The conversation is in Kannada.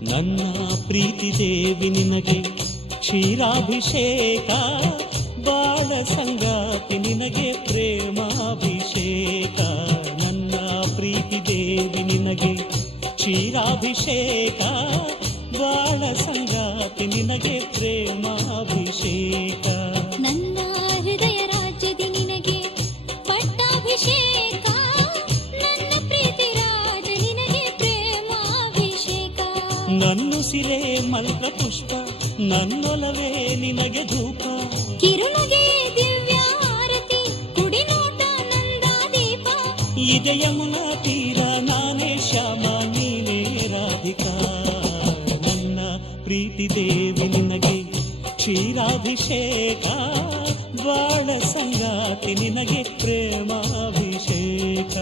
ನನ್ನ ಪ್ರೀತಿ ದೇವಿ ನಿನಗೆ ಕ್ಷೀರಾಭಿಷೇಕ, ಬಾಳ ಸಂಗಾತಿ ನಿನಗೆ ಪ್ರೇಮಾಭಿಷೇಕ. ನನ್ನ ಪ್ರೀತಿ ದೇವಿ ನಿನಗೆ ಕ್ಷೀರಾಭಿಷೇಕ, ಬಾಳ ಸಂಗಾತಿ ನಿನಗೆ ಪ್ರೇಮಾಭಿಷೇಕ. ನನ್ನ ಹೃದಯ ರಾಜ್ಯದಿ ನಿನಗೆ ಪಟ್ಟಾಭಿಷೇಕ, ನನ್ನ ಪ್ರೀತಿ ರಾಜ ನಿನಗೆ ಪ್ರೇಮಾಭಿಷೇಕ. ನನ್ನುಸಿರೇ ಮಲ್ಕ ಪುಷ್ಪ, ನನ್ನೊಲವೇ ನಿನಗೆ ಧೂಪ. ಕಿರುನಗೆ ದಿವ್ಯ ಆರತಿ, ಕುಡಿನೋಟ ನಂದಾದೀಪ. ಇದೆ ಯಮುನಾ ತೀರ, ನಾನೇ ಶ್ಯಾಮ ನೀನೇ ರಾಧಿಕಾ. ನನ್ನ ಪ್ರೀತಿ ದೇವಿ ನಿನಗೆ ಕ್ಷೀರಾಭಿಷೇಕ, ಬಾಳ ಸಂಗಾತಿ ನಿನಗೆ ಪ್ರೇಮಾಭಿಷೇಕ.